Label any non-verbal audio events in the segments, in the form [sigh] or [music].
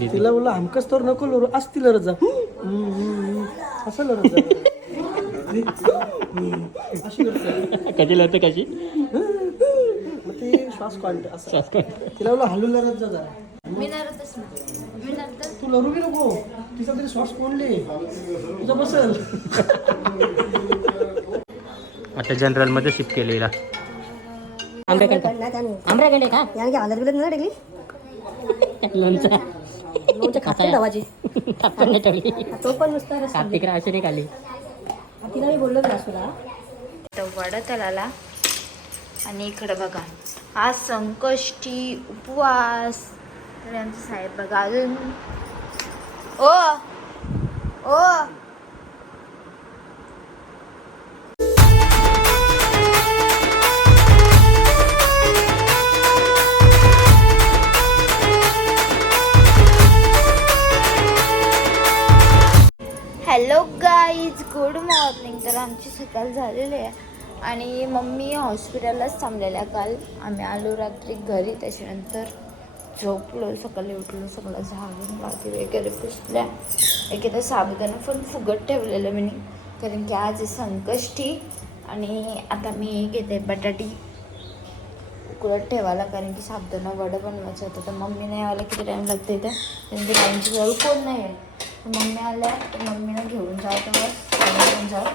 तिला बोलला हमकच तर नको लरू असतील लरत जा हम्म, हम्म, हम्म. असं लरत जा. अशी जा. लढते कशी? मग ते श्वास असं. तिला बोलला हलू लरत जा जरा. मी नरतच ना मी नरत तू लरू बी नको. तिचा तरी श्वास कोंडले तुझा बसल. आता जनरलमध्ये शिफ्ट केलेला. आंब्याकडे आंब्याकडे का? याने आलर बिलर नाही टाकली लोणचा लोणच्या खाते डवाची टाकून नाही ठेवली तो पण नुसता रस्ता कार्तिक राशी नाही खाली तिला मी बोललो रासूला तर वडा तलाला आणि इकडं बघा. हा संकष्टी उपवास. तर आमचे साहेब बघा. अजून ओ! ओ! Hello guys good morning. तर आमची सकाळ झालेली आहे आणि मम्मी हॉस्पिटललाच थांबलेल्या काल. आम्ही आलो रात्री घरी त्याच्यानंतर झोपलो. सकाळी उठलो सगळं झाडून बाकी वगैरे पुसल्या. एखाद्या साबुदाणा पण फुगत ठेवलेलं मी कारण की आज आहे संकष्टी आणि आता मी घेते बटाटी उकळत ठेवायला कारण की साबुदाणा वडं बनवायचं होतं. तर मम्मी नाही आलं किती टाईम लागतं इथं? की टाईमची वेळ कोण नाही आहे. मम्मी आल्या तर मम्मीनं घेऊन जाऊ तेव्हा घेऊन जाऊ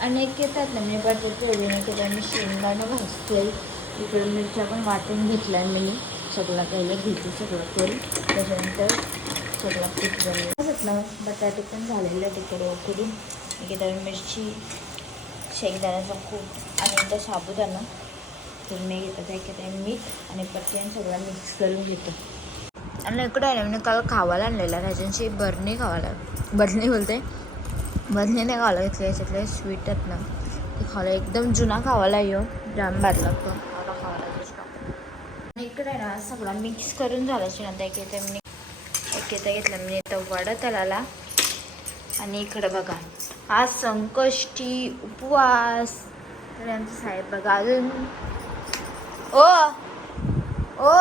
अनेक येतात ना मी बटाटे वगैरे केलं मी शेंगदाणं भाजले इकडे मिरच्या पण वाटून घेतल्या मी सगळा पहिलं घेते सगळं करून. त्याच्यानंतर सगळा पीठ बनवलं. बटाटे पण झालेले तिकडे उकडून इकडे मिरची शेंगदाण्याचा खूप आणि नंतर साबुदाणा. तर मी घेतात एकदा मीठ आणि पत्ती आणि सगळं मिक्स करून घेतो. आणि इकडे आले ना मी काल खावायला आणलेला त्याच्याशी बरणी खावायला. बरणी बोलते. बरणी नाही खावायला घेतले. याच्यातले स्वीट आहेत ना. ते खावायला एकदम जुना खावायला येऊ जाम भात लागतो. मला खावायला आणि इकडे आहे ना सगळा मिक्स करून झालं नंतर एक येते मी एक येता घेतला. मी इथं वडा तलाला आणि इकडं बघा. आज संकष्टी उपवास. तर आमचे साहेब बघा अजून. ओ! ओ!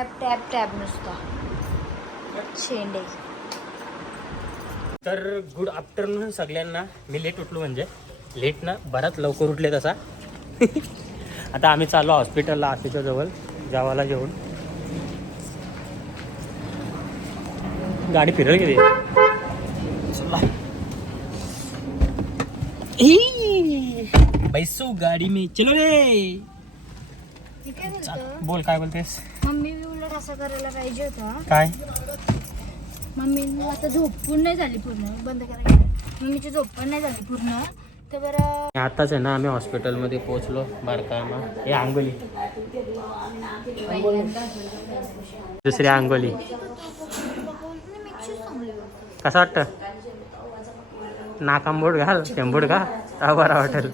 टॅप टॅप टॅप नुसता. शेंडे. तर गुड आफ्टरनून सगळ्यांना. मी लेट उठलो म्हणजे. लेट ना बराच लवकर उठले तसा. [laughs] आता आम्ही चाललो हॉस्पिटलला आशीच्या जवळ जावाला जेवण गाडी फिरल ही! बैसो गाडी मी. चलो रे. बोल काय बोलतेस? असं करायला पाहिजे होतं. काय? मम्मी आता झोप पण नाही झाली पूर्ण. बंद करायला मम्मीची झोप पण नाही झाली पूर्ण. तर बरं आताच आहे ना आम्ही हॉस्पिटलमध्ये पोहोचलो बारकामा हे अंगोली दुसरी अंगोली कसं वाटतं? नाकांबोड घाल शेंबूड का बरा वाटेल?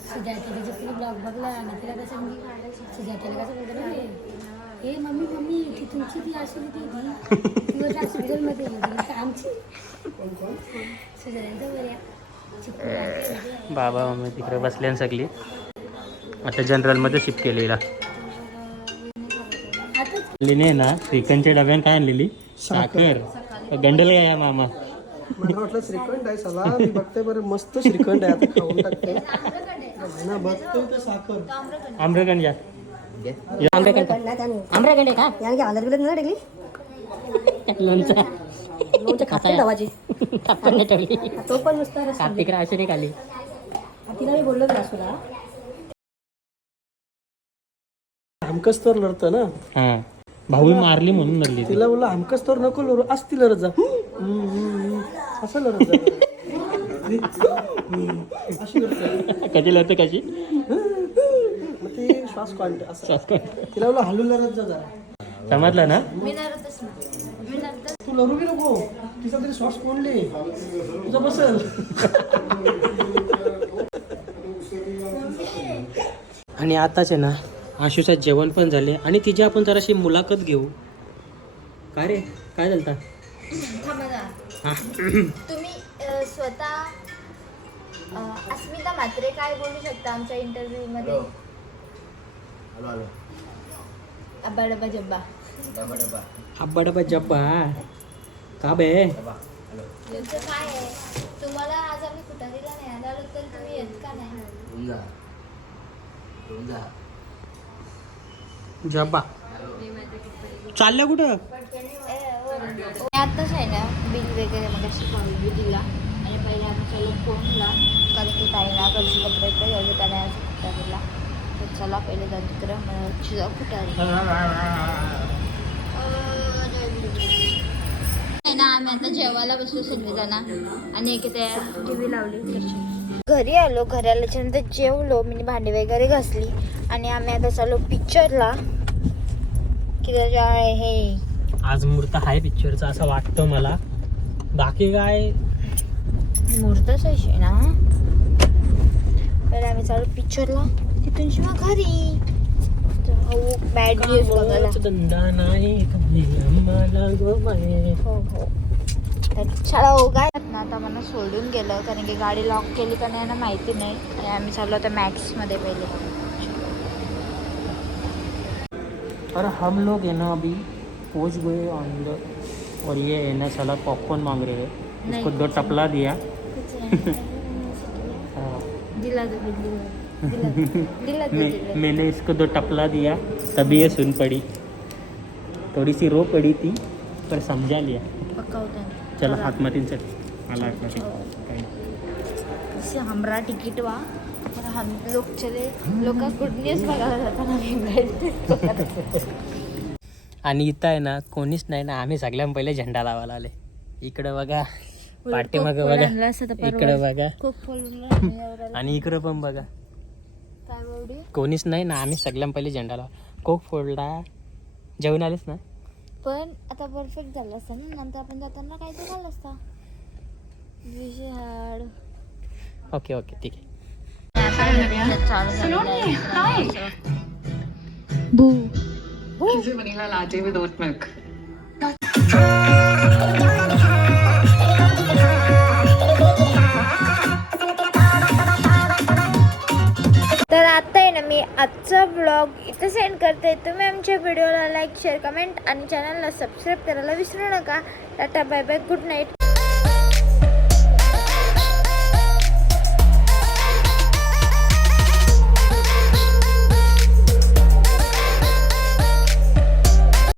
हे मम्मी मम्मी ती तुमची ती [laughs] हॉस्पिटलमध्ये आमची. बऱ्या बाबा मम्मी तिकडे बसले आणि सगळी. आता जनरलमध्ये शिफ्ट केलेला. लिने ना श्रीखंडच्या डब्यान काय आणलेली? साखर. गंडल काय या मामा? मला वाटलं श्रीखंड आहे सला मी बघते बरं मस्त श्रीखंड आहे आता खाऊन टाकते. ना बघतोय साखर. आम्रखंड जा. नाही का याने लोणचा लोणच्या डवाची ठेवली तो पण नुसता कार्तिक खाली तिला मी बोललो रासूला हमकच तर लढतं ना हा भाऊ मारली म्हणून ती. तिला बोलला हमकच तर नको लरू असतील लरत जा. असं लढत जा लढत. कधी लढते कशी श्वास काढते असं. तिला हलू लढत जा जरा. समजलं ना? तू लरू बी नको. तिचा तरी श्वास कोंडले तुझा बसल. आणि आताच आहे ना आशूचं जेवण पण झाले. आणि तिची आपण जराशी मुलाखत घेऊ. काय रे? काय झालं हा. तुम्ही स्वतः अस्मिता म्हात्रे काय बोलू शकता आमच्या इंटरव्ह्यू मध्ये? अब्बा डब्बा जब्बा अब्बा डब्बा जब्बा का बे तुमचं काय आहे? तुम्हाला आज आम्ही कुठारीला नाही आलो तर तुम्ही येत का नाही? जब्बा चालल्या कुठं? आताच आहे ना बिल वगैरे मग अशी पावली दिला आणि पहिले आम्ही चालू फोनला कारण की ताईला कडचे कपडे घ्यायचे त्याने आज कुठारीला तर चला पहिले तिकडं मग जाऊ ना आम्ही आता जेवायला बसलो आणि एक त्या टी व्ही लावली. घरी आलो. घरी आल्याच्यानंतर जेवलो. मी भांडी वगैरे घासली. आणि आम्ही आता चालू पिक्चरला की त्याच्या हे? आज मुहूर्त आहे पिक्चरचा असं वाटतं मला. बाकी काय? मुहूर्तच आहे ना. पहिले आम्ही चालू पिक्चरला तिथून शिवा घरी. बॅड न्यूज बघायला. धंदा नाही. हो हो. तर हो काय ना आता मला सोडून गेलं कारण की गाडी लॉक केली का नाही ना माहिती नाही. आणि आम्ही चाललो होतो मॅक्समध्ये पहिले. और हम लोग है ना अभी. पहुंच गए अंदर. और ये है ना साला पॉपकॉर्न मांग रहे हैं. इसको दो टपला दिया। [laughs] दिला बिल दिला मैं, मैंने इसको दो टपला दिया तभी ये सुन पड़ी। थोड़ी सी रो पड़ी थी पर समझा लिया। पक्का होता है चलो हाथ मत चल। मला हात से हमरा टिकट वा हम लोग चले लोक गुड न्यूज बघायला जाताना [laughs] आणि इथं आहे ना कोणीच नाही ना आम्ही सगळ्यात पहिले झेंडा लावायला आले. इकडं बघा पाठीमागं बघा. इकडं बघा. आणि इकडं पण बघा. कोणीच नाही ना आम्ही सगळ्यात पहिले झेंडा लावा कोक फोडला. जेवण आलेस ना? पण आता परफेक्ट झालं असतं ना नंतर आपण जाताना काय तर झालं असता. विषय हाड ओके ओके ठीक आहे. भू vanilla latte with oat milk. तर आजचा ब्लॉग इथं सेंड करते. तुम्ही आमच्या व्हिडिओला लाईक शेअर कमेंट आणि चॅनलला सबस्क्राईब करायला विसरू नका. Tata bye bye good night